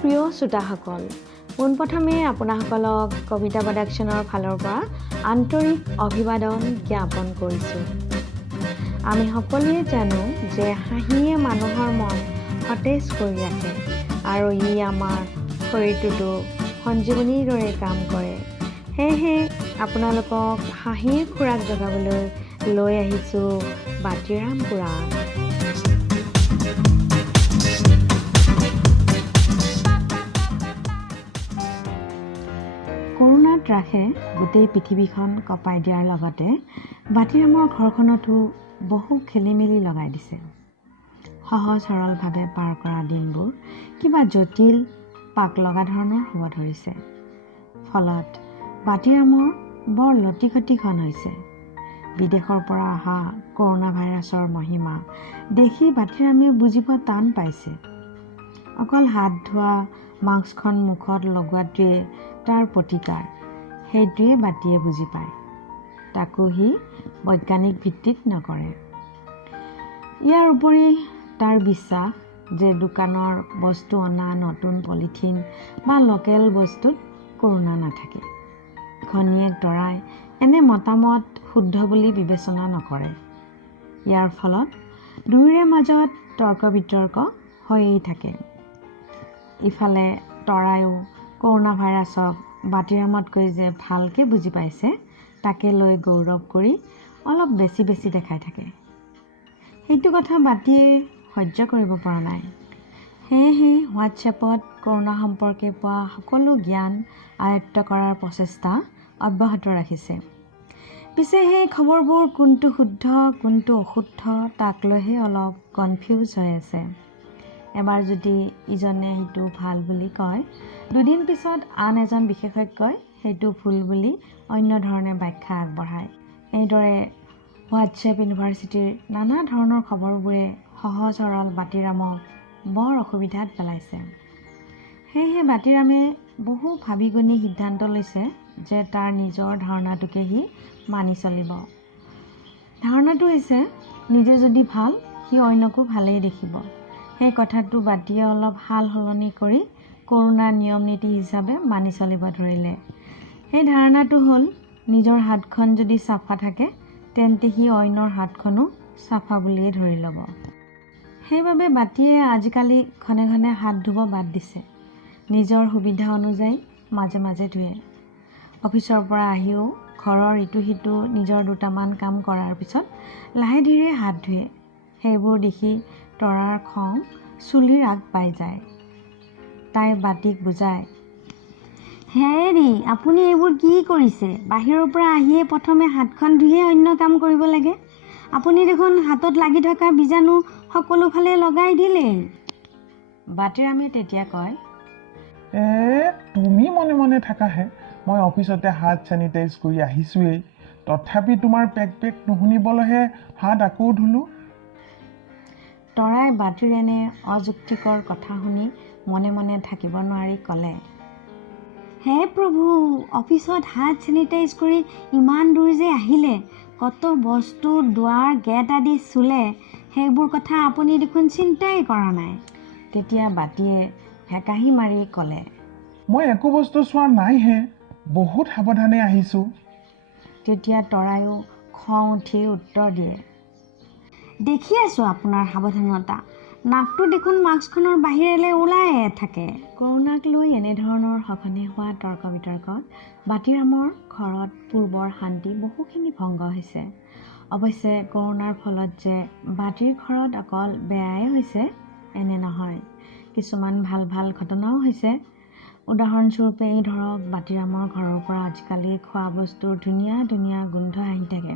প্ৰিয় শ্ৰোতাসকল, পোনপ্ৰথমে আপোনাসকলক কবিতা প্ৰডাকশ্যনৰ ফালৰ পৰা আন্তৰিক অভিবাদন জ্ঞাপন কৰিছোঁ। আমি সকলোৱে জানো যে হাঁহিয়ে মানুহৰ মন সতেজ কৰি ৰাখে আৰু ই আমাৰ শৰীৰটোতো সঞ্জীৱনীৰ দৰে কাম কৰে। সেয়েহে আপোনালোকক হাঁহিৰ খোৰাক জগাবলৈ লৈ আহিছোঁ বাতিৰাম পুৰাণ। কৰোণা ত্ৰাসে গোটেই পৃথিৱীখন কঁপাই দিয়াৰ লগতে বাতিৰামৰ ঘৰখনতো বহু খেলিমেলি লগাই দিছে। সহজ সৰলভাৱে পাৰ কৰা দিনবোৰ কিবা জটিল পাক লগা ধৰণৰ হ'ব ধৰিছে। ফলত বাতিৰামৰ বৰ লটিঘটিখন হৈছে। বিদেশৰ পৰা অহা কৰোণা ভাইৰাছৰ মহিমা দেখি বাতিৰামে বুজিব টান পাইছে। অকল হাত ধোৱা, মাস্কখন মুখত লগোৱাটোৱে তাৰ প্ৰতিকাৰ, সেইটোৱে বাতিয়ে বুজি পায়। তাকো সি বৈজ্ঞানিক ভিত্তিত নকৰে। ইয়াৰ উপৰি তাৰ বিশ্বাস যে দোকানৰ বস্তু অনা নতুন পলিথিন বা লোকেল বস্তুত কৰোণা নাথাকে। ঘনীয়েক তৰাই এনে মতামত শুদ্ধ বুলি বিবেচনা নকৰে। ইয়াৰ ফলত দুয়োৰে মাজত তৰ্ক বিতৰ্ক হৈয়েই থাকে। ইফালে তৰায়ো কৰোণা ভাইৰাছক বাতিৰামতকৈ যে ভালকৈ বুজি পাইছে তাকে লৈ গৌৰৱ কৰি অলপ বেছি দেখাই থাকে। সেইটো কথা বাতিয়ে সহ্য কৰিব পৰা নাই। সেয়েহে হোৱাটছএপত কৰোণা সম্পৰ্কে পোৱা সকলো জ্ঞান আয়ত্ত কৰাৰ প্ৰচেষ্টা অব্যাহত ৰাখিছে। পিছে সেই খবৰবোৰ কোনটো শুদ্ধ কোনটো অশুদ্ধ তাক লৈহে অলপ কনফিউজ হৈ আছে। এবাৰ যদি ইজনে সেইটো ভাল বুলি কয়, দুদিন পিছত আন এজন বিশেষজ্ঞই সেইটো ভুল বুলি অন্য ধৰণে ব্যাখ্যা আগবঢ়ায়। এইদৰে হোৱাটছএপ ইউনিভাৰ্চিটিৰ নানা ধৰণৰ খবৰবোৰে সহজ সৰল বাতিৰামক বৰ অসুবিধাত পেলাইছে। সেয়েহে বাতিৰামে বহু ভাবি গুণি সিদ্ধান্ত লৈছে যে তাৰ নিজৰ ধাৰণাটোকে সি মানি চলিব। ধাৰণাটো হৈছে নিজে যদি ভাল, সি অন্যকো ভালেই দেখিব। সেই কথাটো বাতিয়ে অলপ সাল সলনি কৰি কৰোণাৰ নিয়ম নীতি হিচাপে মানি চলিব ধৰিলে। সেই ধাৰণাটো হ'ল নিজৰ হাতখন যদি চাফা থাকে তেন্তে সি অন্যৰ হাতখনো চাফা বুলিয়ে ধৰি ল'ব। সেইবাবে বাতিয়ে আজিকালি ঘনে ঘনে হাত ধুব বাদ দিছে। নিজৰ সুবিধা অনুযায়ী মাজে মাজে ধুৱে। অফিচৰ পৰা আহিও ঘৰৰ ইটো সিটো নিজৰ দুটামান কাম কৰাৰ পিছত লাহে ধীৰে হাত ধুৱে। সেইবোৰ দেখি তৰাৰ খং চুলিৰ আগ পাই যায়। তাই বাতিক বুজায়, হেৰি আপুনি এইবোৰ কি কৰিছে? বাহিৰৰ পৰা আহিয়ে প্ৰথমে হাতখন ধুইহে অন্য কাম কৰিব লাগে। আপুনি দেখোন হাতত লাগি থকা বীজাণু সকলো ফালে লগাই দিলেই। বাতিৰামে তেতিয়া কয়, তুমি মনে মনে থাকাহে। মই অফিচতে হাত চেনিটাইজ কৰি আহিছোৱেই, তথাপি তোমাৰ পেক নুশুনিবলৈহে হাত আকৌ ধুলোঁ। তৰাই বাতিৰ এনে অযুক্তিকৰ কথা শুনি মনে মনে থাকিব নোৱাৰি ক'লে, হে প্ৰভু, অফিচত হাত চেনিটাইজ কৰি ইমান দূৰ যে আহিলে, কত বস্তু দুৱাৰ গেট আদি চুলে, সেইবোৰ কথা আপুনি দেখোন চিন্তাই কৰা নাই। তেতিয়া বাতিয়ে হেকাহি মাৰি ক'লে, মই একো বস্তু চোৱা নাইহে, বহুত সাৱধানে আহিছোঁ। তেতিয়া তৰায়ো খং উঠি উত্তৰ দিয়ে, দেখি আছোঁ আপোনাৰ সাৱধানতা, নাকটো দেখোন মাস্কখনৰ বাহিৰলৈ ওলাইয়ে থাকে। কৰোণাক লৈ এনেধৰণৰ সঘনে হোৱা তৰ্ক বিতৰ্কত বাতিৰামৰ ঘৰত পূৰ্বৰ শান্তি বহুখিনি ভংগ হৈছে। অৱশ্যে কৰোণাৰ ফলত যে বাতিৰ ঘৰত অকল বেয়াই হৈছে এনে নহয়, কিছুমান ভাল ঘটনাও হৈছে। উদাহৰণস্বৰূপে এই ধৰক, বাতিৰামৰ ঘৰৰ পৰা আজিকালি খোৱা বস্তুৰ ধুনীয়া গোন্ধ আহি থাকে।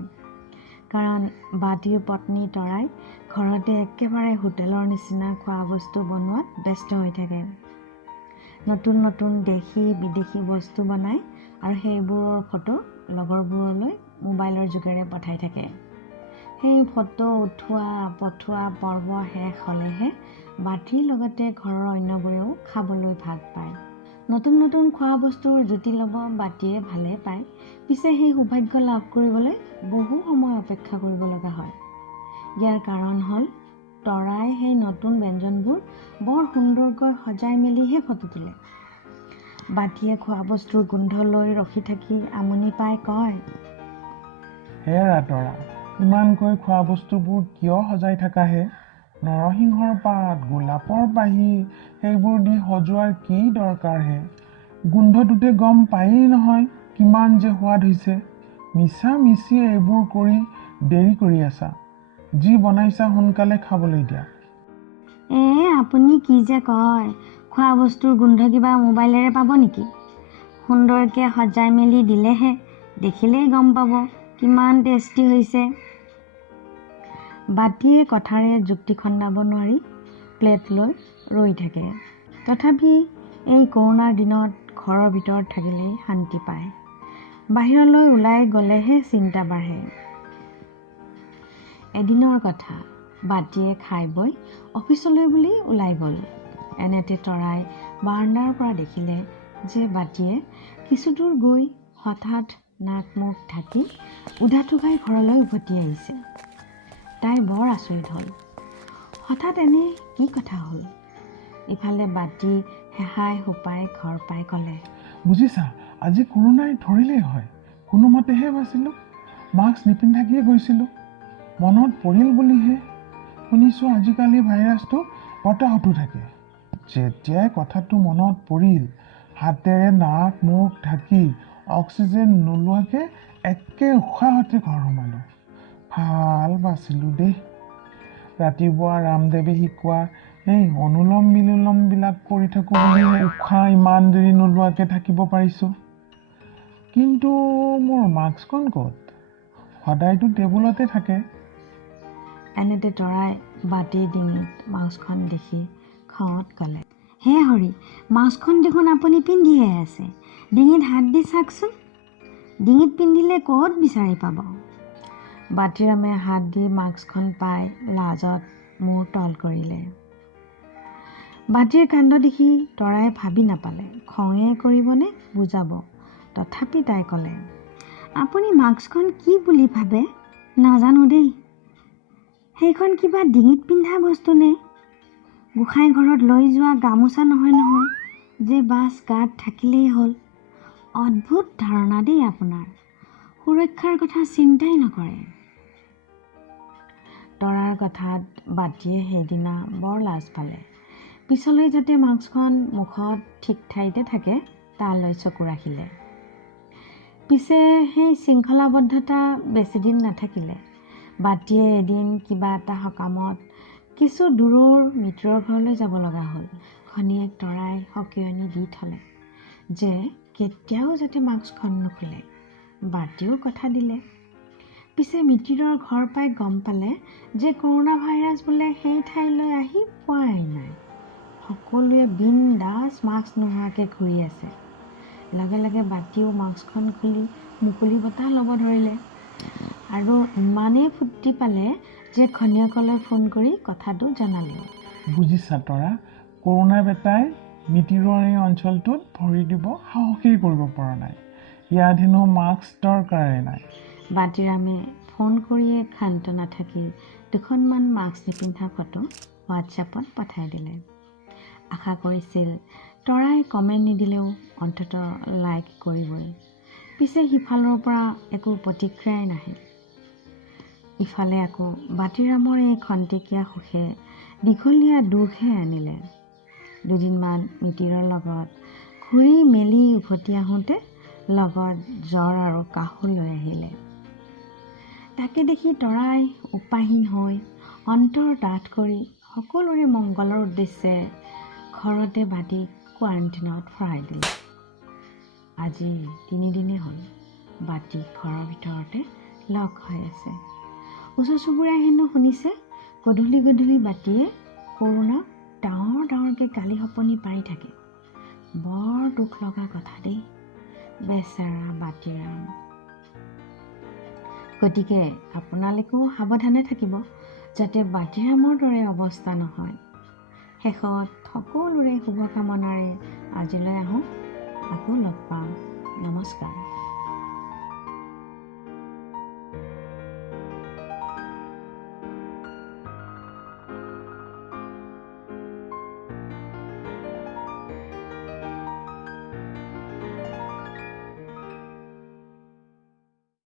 কাৰণ বাতিৰ পত্নী তৰাই ঘৰতে একেবাৰে হোটেলৰ নিচিনা খোৱা বস্তু বনোৱাত ব্যস্ত হৈ থাকে। নতুন দেশী বিদেশী বস্তু বনায় আৰু সেইবোৰৰ ফটো লগৰবোৰলৈ মোবাইলৰ যোগেৰে পঠাই থাকে। সেই ফটো পঠোৱা পৰ্ব শেষ হ'লেহে বাতিৰ লগতে ঘৰৰ অন্যবোৰেও খাবলৈ ভাগ পায়। নতুন খোৱা বস্তুৰ জুতি ল'ব বাতিয়ে ভালে পায়। পিছে সেই সৌভাগ্য লাভ কৰিবলৈ বহু সময় অপেক্ষা কৰিব লগা হয়। ইয়াৰ কাৰণ হ'ল তৰাই সেই নতুন ব্যঞ্জনবোৰ বৰ সুন্দৰকৈ সজাই মেলিহে ফটো তোলে। বাটিয়ে খোৱা বস্তুৰ গোন্ধ লৈ ৰখি থাকি আমনি পাই কয়, হেৰা তৰা, ইমানকৈ খোৱা বস্তুবোৰ কিয় সজাই থাকাহে? নৰসিংহৰ পাত, গোলাপৰ পাহি সেইবোৰ দি সজোৱাৰ কি দৰকাৰ হে? গোন্ধটোতে গম পায়েই নহয় কিমান যে সোৱাদ হৈছে। মিছা মিছি এইবোৰ কৰি দেৰি কৰি আছা। যি বনাইছা সোনকালে খাবলৈ দিয়া। আপুনি কি যে কয়, খোৱা বস্তুৰ গোন্ধ কিবা মোবাইলেৰে পাব নেকি? সুন্দৰকৈ সজাই মেলি দিলেহে দেখিলেই গম পাব কিমান টেষ্টি হৈছে। বাটিয়ে কথাৰে যুক্তি খন্দাব নোৱাৰি প্লেট লৈ ৰৈ থাকে। তথাপি এই কৰোণাৰ দিনত ঘৰৰ ভিতৰত থাকিলেই শান্তি পায়। বাহিৰলৈ ওলাই গ'লেহে চিন্তা বাঢ়ে। এদিনৰ কথা, বাটিয়ে খাই বৈ অফিচলৈ বুলি ওলাই গ'ল। এনেতে তৰাই বাৰাণ্ডাৰ পৰা দেখিলে যে বাটিয়ে কিছুদূৰ গৈ হঠাৎ নাক মুখ ঢাকি উধাটো খাই ঘৰলৈ উভতি আহিছে। তাই বৰ আচৰিত হ'ল। হঠাৎ এনে কি কথা হ'ল? ইফালে বাটি হেহাই সোপাই ঘৰ পাই ক'লে, বুজিছা, আজি কৰোণাই ধৰিলেই হয়। কোনোমতেহে বাচিলোঁ। মাস্ক নিপিন্ধাকিয়ে গৈছিলোঁ। মনত পৰিল বুলিহে। শুনিছোঁ আজিকালি ভাইৰাছটো বতাহতো থাকে। যেতিয়াই কথাটো মনত পৰিল, হাতেৰে নাক মুখ ঢাকি অক্সিজেন নোলোৱাকৈ একে উশাহতে ঘৰ সোমালোঁ। ভাল বাচিলোঁ দেই। ৰাতিপুৱা ৰামদেৱে শিকোৱা এই অনুলম বিলোলমবিলাক কৰি থাকোঁ বুলিহে উশাহ ইমান দেৰি নোলোৱাকৈ থাকিব পাৰিছোঁ। কিন্তু মোৰ মাস্কখন ক'ত? সদায়তো টেবুলতে থাকে। এনেতে তৰাই বাটিৰ ডিঙিত মাস্কখন দেখি খঙত ক'লে, হে হৰি, মাস্কখন দেখোন আপুনি পিন্ধিয়ে আছে। ডিঙিত হাত দি চাওকচোন। ডিঙিত পিন্ধিলে ক'ত বিচাৰি পাব? বাটিৰামে হাত দি মাস্কখন পাই লাজত মূৰ তল কৰিলে। বাটিৰ কাণ্ড দেখি তৰাই ভাবি নাপালে খঙে কৰিবনে বুজাব। তথাপি তাই ক'লে, আপুনি মাস্কখন কি বুলি ভাবে নাজানো দেই। সেইখন কিবা ডিঙিত পিন্ধা বস্তু নে? গোসাঁই ঘৰত লৈ যোৱা গামোচা নহয় নহয় যে বাছ গাত থাকিলেই হ'ল। অদ্ভুত ধাৰণা দেই আপোনাৰ। সুৰক্ষাৰ কথা চিন্তাই নকৰে। তৰাৰ কথাত বাটিয়ে সেইদিনা বৰ লাজ পালে। পিছলৈ যাতে মাস্কখন মুখত ঠিক ঠাইতে থাকে তালৈ চকু ৰাখিলে। পিছে সেই শৃংখলাবদ্ধতা বেছিদিন নাথাকিলে। বাটিয়ে এদিন কিবা এটা সকামত কিছু দূৰৰ মিত্ৰৰ ঘৰলৈ যাব লগা হ'ল। ঘনীয়েক তৰাই সকিয়নি দি থ'লে যে কেতিয়াও যাতে মাস্কখন নুখুলে। বাটিয়েও কথা দিলে। পিছে মিতিৰৰ ঘৰ পাই গম পালে যে কৰোণা ভাইৰাছ বোলে সেই ঠাইলৈ আহি পোৱাই নাই। সকলোৱে বিন্দাছ মাস্ক নোহোৱাকৈ ঘূৰি আছে। লগে লগে বাটিও মাস্কখন খুলি মুকলি বতাহ ল'ব ধৰিলে আৰু ইমানেই ফূৰ্তি পালে যে ঘনীয়েকলৈ ফোন কৰি কথাটো জনালে। বুজিছা তৰা, কৰোণা বেটাই মিতিৰৰ এই অঞ্চলটোত ভৰি দিব সাহসেই কৰিব পৰা নাই। ইয়াত হেনো মাস্ক দৰকাৰে নাই। বাটিৰামে ফোন কৰিয়ে ক্ষান্ত নাথাকি দুখনমান মাস্ক নিপিন্ধা ফটো হোৱাটছএপত পঠাই দিলে। আশা কৰিছিল তৰাই কমেণ্ট নিদিলেও অন্ততঃ লাইক কৰিবই। পিছে সিফালৰ পৰা একো প্ৰতিক্ৰিয়াই নাহিল। ইফালে আকৌ বাটিৰামৰ এই খন্তেকীয়া সুখে দীঘলীয়া দুখহে আনিলে। দুদিনমান মিতিৰৰ লগত ঘূৰি মেলি উভতি আহোঁতে লগত জ্বৰ আৰু কাহো লৈ আহিলে। তাকে দেখি তৰাই উপায়হীন হৈ অন্তৰ ডাঠ কৰি সকলোৰে মংগলৰ উদ্দেশ্যে ঘৰতে বাটিক কোৱাৰেণ্টাইনত ভৰাই দিলে। আজি 3 দিনেই হ'ল বাটি ঘৰৰ ভিতৰতে লগ হৈ আছে। ওচৰ চুবুৰীয়াই হেনো শুনিছে গধূলি গধূলি বাটিয়ে কৰোণাক ডাঙৰকৈ গালি শপনি পাৰি থাকে। বৰ দুখ লগা কথা দেই, বেচেৰা বাটিৰাম। গতিকে আপোনালোকেও সাৱধানে থাকিব যাতে বাটিৰামৰ দৰে অৱস্থা নহয়। শেষত সকলোৰে শুভকামনাৰে আজিলৈ আহোঁ। আকৌ লগ পাম। নমস্কাৰ।